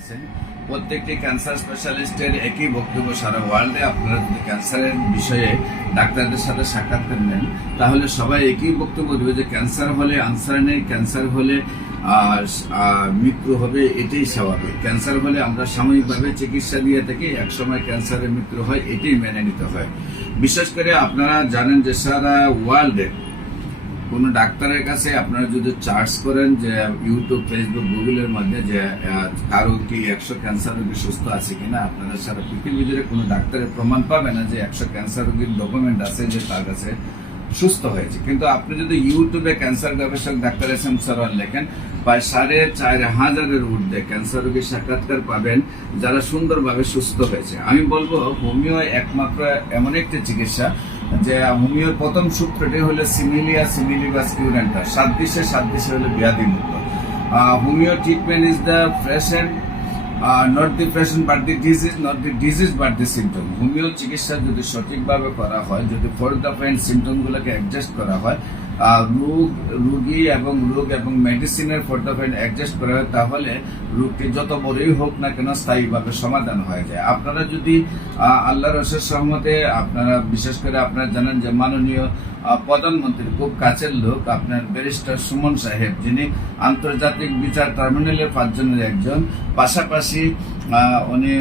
আছেন। প্রত্যেকটি ক্যান্সার স্পেশালিস্টের একই বক্তব্য সারা ওয়ার্ল্ডে। আপনারা যদি ক্যান্সারের বিষয়ে ডাক্তারদের সাথে সাক্ষাৎকার নেন তাহলে সবাই একই বক্তব্য দেবে যে ক্যান্সার হলে আনসার নেই, ক্যান্সার হলে মৃত্যু হবে, এটাই স্বাভাবিক। ক্যান্সার হলে আমরা সাময়িকভাবে চিকিৎসা দিয়ে থাকি, একসময় ক্যান্সারের মৃত্যু হয়, এটাই মেনে নিতে হয়। বিশেষ করে আপনারা জানেন যে সারা ওয়ার্ল্ডে কোনো ডাক্তারের কাছে আপনারা যদি সার্চ করেন যে ইউটিউব, ফেসবুক, গুগলের মধ্যে যে কারো কি 100 ক্যান্সার রোগী সুস্থ আছে কিনা, আপনারা সারা পৃথিবী জুড়ে কোনো ডাক্তারের প্রমাণ পাবে না যে 100 ক্যান্সার রোগীর ডকুমেন্ট আছে যে তার কাছে সুস্থ হয়েছে। কিন্তু আপনি যদি ইউটিউবে ক্যান্সার গবেষক ডাক্তার এস.এম. সরোয়ার লেখেন, প্রায় 4,500-এর ঊর্ধ্বে ক্যান্সার রোগীর সাক্ষাৎকার পাবেন যারা সুন্দরভাবে সুস্থ হয়েছে। আমি বলবো হোমিও একমাত্র এমন একটি চিকিৎসা যে হোমিওর প্রথম সূত্রটি হলো সিমিলিয়া সিমিলিবাস কিউরেন্টা, সাদৃশ্যে সাদৃশ্য হলো ব্যাধি মুক্ত। Homeo treatment is the present not the present but the disease, not the disease but the symptom. Homeo চিকিৎসা যদি সঠিকভাবে করা হয়, যদি ফর দ্য পয়েন্ট সিমটমগুলোকে অ্যাডজাস্ট করা হয়, রোগী এবং রোগ এবং মেডিসিনের ফর দ্য পয়েন্ট অ্যাডজাস্ট করা হয়, তাহলে রোগটি যত বড়ই হোক না কেন স্থায়ীভাবে সমাধান হয়ে যায়। আপনারা যদি আল্লাহর অশেষ রহমতে, আপনারা বিশেষ করে আপনারা জানেন যে মাননীয় প্রধানমন্ত্রীর খুব কাছের লোক আপনার ব্যারিস্টার সুমন সাহেব, যিনি আন্তর্জাতিক বিচার ট্রাইব্যুনালের 5 জনের একজন, পাশাপাশি উনি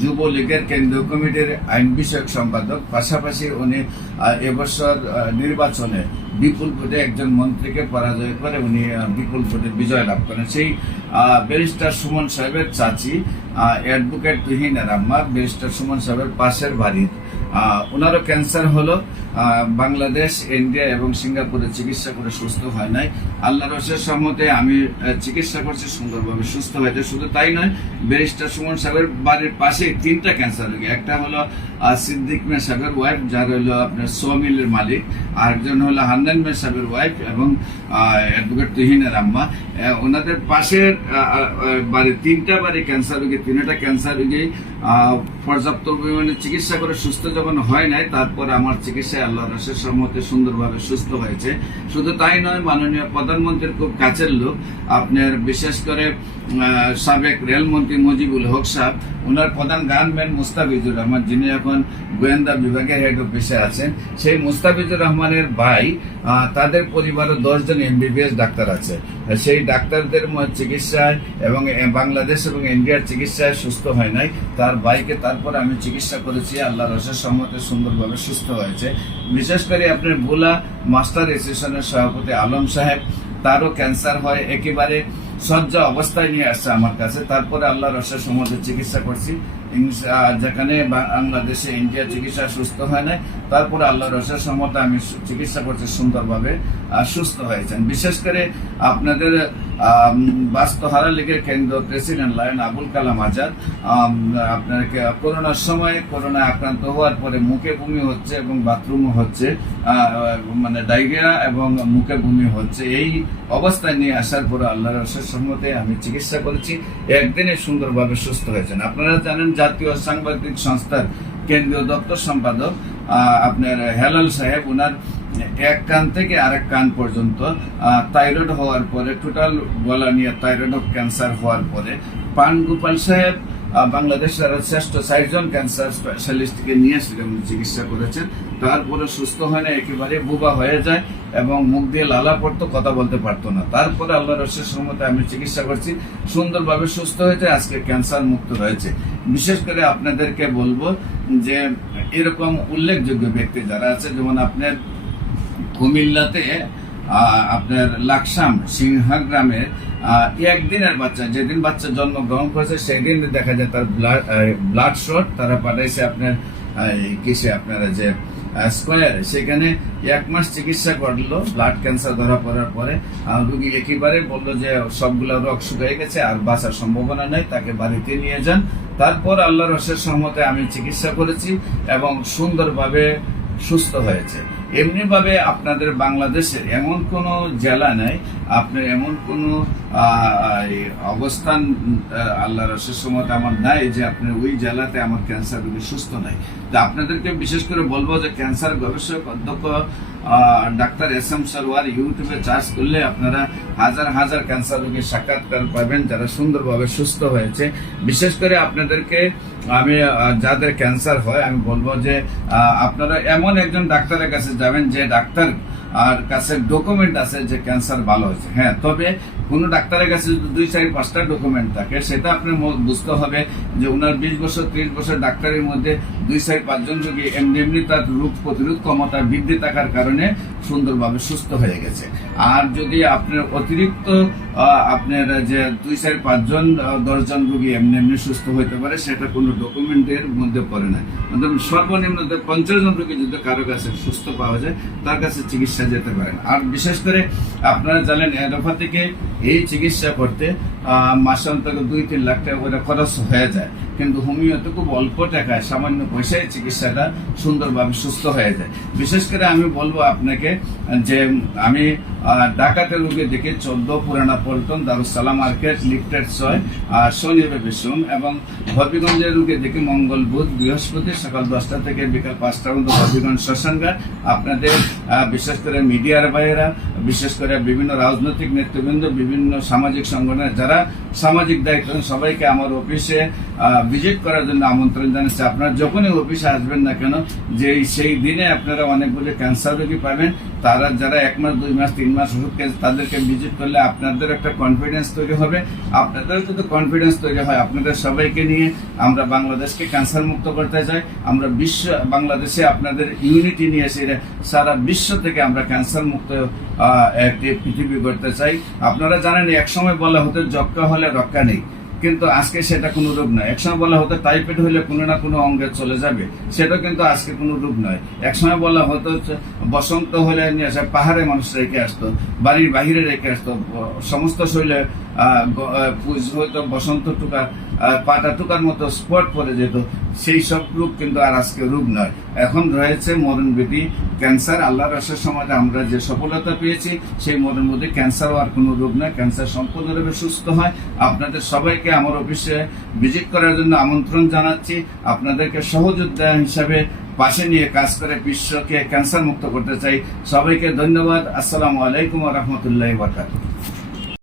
যুবলীগের কেন্দ্রীয় কমিটির আইন বিষয়ক সম্পাদক, পাশাপাশি উনি এবছর নির্বাচনে বিপুল ভোটে একজন মন্ত্রীকে পরাজয় করে উনি বিপুল ভোটে বিজয় লাভ করেন। সেই ব্যারিস্টার সুমন সাহেবের চাচি অ্যাডভোকেট তুহিনা রাম্মা, ব্যারিস্টার সুমন সাহেবের পাশের বাড়ির, ওনারও ক্যান্সার হলো। বাংলাদেশ, ইন্ডিয়া এবং সিঙ্গাপুরে চিকিৎসা করে সুস্থ হয় নাই। আল্লাহর অশেষ রহমতে আমি চিকিৎসা করছি, সুন্দরভাবে সুস্থ হয়েছে। শুধু তাই নয়, ব্যারিস্টার সুমন সাহেবের বাড়ির পাশে 3টা ক্যান্সার রোগী, একটা হলো সিদ্দিক মিয়া সাহেবের ওয়াইফ, যার হলো আপনার সোমিলের মালিক, আরেকজন হলো হান্নান মিয়া সাহেবের ওয়াইফ এবং অ্যাডভোকেট তুহিনা রাম্মা। ওনাদের পাশের বাড়ির 3টা বাড়ি ক্যান্সার রোগী, 3টা ক্যান্সার রোগী পর্যাপ্ত পরিমাণে চিকিৎসা করে সুস্থ যখন হয় নাই, তারপরে আমার চিকিৎসায় আল্লাহর অশেষ রহমতে সুন্দরভাবে সুস্থ হয়েছে। শুধু তাই নয়, মাননীয় প্রধানমন্ত্রীর খুব কাছের লোক, আপনার বিশেষ করে সাবেক রেলমন্ত্রী মুজিবুল হক সাহেব, ওনার প্রধান গানম্যান মুস্তাফিজুর রহমান, যিনি এখন গোয়েন্দা বিভাগের হেড অফিসে আছেন, সেই মুস্তাফিজুর রহমানের ভাই, তাদের পরিবারও 10 জন এমবিবিএস ডাক্তার আছে। সেই ডাক্তারদের চিকিৎসায় এবং বাংলাদেশ এবং ইন্ডিয়ার চিকিৎসায় সুস্থ হয় নাই, তার ভাইকে তারপরে আমি চিকিৎসা করেছি, আল্লাহর অশেষ রহমতে সুন্দরভাবে সুস্থ হয়েছে। বিশেষ করে আপনার ভোলা মাস্টার অ্যাসোসিয়েশনের সভাপতি আলম সাহেব, তারও ক্যান্সার হয়, একেবারে শয্যা অবস্থায় নিয়ে আসছে আমার কাছে, তারপরে আল্লাহর অশেষ রহমতে চিকিৎসা করছি। যেখানে বাংলাদেশে, ইন্ডিয়া চিকিৎসা সুস্থ হয় নাই, তারপরে আল্লাহর অশেষ রহমতে আমি চিকিৎসা করছি, সুন্দরভাবে সুস্থ হয়েছেন। বিশেষ করে আপনাদের বাস্তুহারা লীগের কেন্দ্রীয় প্রেসিডেন্ট লায়ন আবুল কালাম আজাদ, আপনার করোনার সময় করোনায় আক্রান্ত হওয়ার পরে মুখে বমি হচ্ছে এবং বাথরুমও হচ্ছে, মানে ডায়রিয়া এবং মুখে বমি হচ্ছে, এই অবস্থায় নিয়ে আসার পরে আল্লাহর অশেষ রহমতে আমি চিকিৎসা করেছি, একদিনে সুন্দরভাবে সুস্থ হয়েছেন। আপনারা জানেন জাতীয় সাংবাদিক সংস্থার কেন্দ্রীয় দপ্তর সম্পাদক আপনার হেলাল সাহেব, ওনার এক কান থেকে আরেক কান পর্যন্ত থাইরয়েড হওয়ার পরে, টোটাল গলা নিয়ে থাইরয়েড ক্যান্সার হওয়ার পরে, পান গোপাল সাহেব বাংলাদেশের শ্রেষ্ঠ 4 জন ক্যান্সার স্পেশালিস্টকে নিয়ে সেখানে চিকিৎসা করেছেন, তারপরে সুস্থ হয় না, একেবারে বোবা হয়ে যায় এবং মুখ দিয়ে লালা পড়তো, কথা বলতে পারতো না। তারপরে আল্লাহর অশেষ রহমতে আমি চিকিৎসা করছি, সুন্দরভাবে সুস্থ হয়েছে, আজকে ক্যান্সার মুক্ত রয়েছে। বিশেষ করে আপনাদেরকে বলবো যে এরকম উল্লেখযোগ্য ব্যক্তি যারা আছে, যেমন আপনার কুমিল্লাতে আপনার লাকসাম সিংহা গ্রামের একদিনের বাচ্চা, যেদিন বাচ্চা জন্মগ্রহণ করেছে সেদিন দেখা যায় তার ব্লাড শর্ট, তারা পাঠাইছে আপনার কিসে, আপনারা যে স্কোয়ারে, সেখানে 1 মাস চিকিৎসা করলো, ব্লাড ক্যান্সার ধরা পড়ার পরে রোগী একেবারে বললো যে সবগুলা রোগ শুকিয়ে গেছে, আর বাঁচার সম্ভাবনা নাই, তাকে বাড়িতে নিয়ে যান। তারপর আল্লাহর অশেষ রহমতে আমি চিকিৎসা করেছি এবং সুন্দরভাবে সুস্থ হয়েছে। এমনিভাবে আপনাদের বাংলাদেশের এমন কোনো জেলা নাই আপনার এমন কোনো অবস্থান আল্লাহ রসের সময় আমার নাই যে আপনার ওই জেলাতে আমার ক্যান্সার রোগী সুস্থ নাই। তো আপনাদেরকে বিশেষ করে বলবো যে ক্যান্সার গবেষক অধ্যক্ষ ডাক্তার এস.এম. সরওয়ার ইউটিউবে চার্জ করলে আপনারা হাজার হাজার ক্যান্সার রোগীর সাক্ষাৎকার পাবেন যারা সুন্দরভাবে সুস্থ হয়েছে। বিশেষ করে আপনাদেরকে আমি যাদের ক্যান্সার হয় আমি বলবো যে আপনারা এমন একজন ডাক্তারের কাছে যাবেন যে ডাক্তার আর কাছে ডকুমেন্ট আছে যে ক্যান্সার ভালো হয়েছে। হ্যাঁ, তবে কোন ডাক্তারের কাছে যদি 2-4-5টা ডকুমেন্ট থাকে সেটা আপনার বুঝতে হবে যে ওনার 20 বছর 30 বছর ডাক্তারের মধ্যে 2-4-5 জন রোগী এমনি তার রোগ প্রতিরোধ ক্ষমতা বৃদ্ধি থাকার কারণে সুন্দরভাবে সুস্থ হয়ে গেছে। আর যদি আপনার অতিরিক্ত আপনার যে 2-4-5 জন 10 জন রোগী এমনি সুস্থ হইতে পারে সেটা কোনো ডকুমেন্টের মধ্যে পড়ে না। সর্বনিম্ন 50 জন রোগী যদি কারো কাছে সুস্থ পাওয়া যায় তার কাছে চিকিৎসা যেতে পারেন। আর বিশেষ করে আপনারা জানেন অ্যালোপ্যাথিকে এই চিকিৎসা করতে মাসে অন্তত 2-3 লাখ টাকা করে খরচ হয়ে যায়, কিন্তু হোমিওতে খুব অল্প টাকায় সামান্য পয়সায় চিকিৎসাটা সুন্দরভাবে সুস্থ হয়ে যায়। বিশেষ করে আমি বলবো আপনাকে যে আমি ঢাকাতে রোগী দেখে 14 পুরানা পল্টন দারুসালাম মার্কেট লিফটেড 6 শনি রবি সোম, এবং হবিগঞ্জের রোগী দেখে মঙ্গল বুধ বৃহস্পতি সকাল 10টা থেকে বিকাল 5টা পর্যন্ত হবিগঞ্জ শ্মশানঘাট। আপনাদের বিশেষ করে মিডিয়ার বাইরা, বিশেষ করে বিভিন্ন রাজনৈতিক নেতৃবৃন্দ, বিভিন্ন সামাজিক সংগঠনের যারা সামাজিক দায়িত্ব সবাইকে আমার অফিসে ভিজিট করার জন্য আমন্ত্রণ জানাচ্ছি। আপনারা যখনই অফিসে আসবেন না কেন যে সেই দিনে আপনারা অনেকগুলো ক্যান্সার রোগী পাবেন। তারা যারা 1 মাস 2 মাস 3 মাস ওষুধ খেয়েছে তাদেরকে ভিজিট করলে আপনাদের একটা কনফিডেন্স তৈরি হবে। আপনাদের যদি কনফিডেন্স তৈরি হয় আপনাদের সবাইকে নিয়ে আমরা বাংলাদেশকে ক্যান্সার মুক্ত করতে চাই। আমরা বাংলাদেশে আপনাদের ইউনিটি নিয়ে এসে সারা বিশ্ব থেকে আমরা ক্যান্সার মুক্ত একটি পৃথিবী করতে চাই। আপনারা জানেন একসময় বলা হতো যক্ষ্মা হলে রক্ষা নেই, কিন্তু আজকে সেটা কোনো রোগ নয়। একসময় বলা হতো টাইফয়েড হলে কোনো না কোনো অঙ্গে চলে যাবে, সেটা কিন্তু আজকে কোনো রোগ নয়। একসময় বলা হতো বসন্ত হলে নিয়ে আসে পাহাড়ে মানুষ রেখে আসতো, বাড়ির বাহিরে রেখে আসতো, সমস্ত শরীরে হয়তো বসন্ত টুকা পাটা টুকার মতো স্পট পড়ে যেত। সেই সব রোগ কিন্তু আর আজকে রোগ নয়। এখন রয়েছে মরণব্যাধি ক্যান্সার। আল্লাহর রসের সমাজে আমরা যে সফলতা পেয়েছি সেই মরণব্যাধি ক্যান্সার আর কোনো রোগ নয়। ক্যান্সার সম্পূর্ণরূপে সুস্থ হয়। আপনাদের সবাইকে আমার অফিসে ভিজিট করার জন্য আমন্ত্রণ জানাচ্ছি। আপনাদেরকে সহযোদ্ধা হিসাবে পাশে নিয়ে কাজ করে বিশ্বকে ক্যান্সার মুক্ত করতে চাই। সবাইকে ধন্যবাদ। আসসালামু আলাইকুম ওয়া রাহমাতুল্লাহি ওয়া বারাকাতুহু।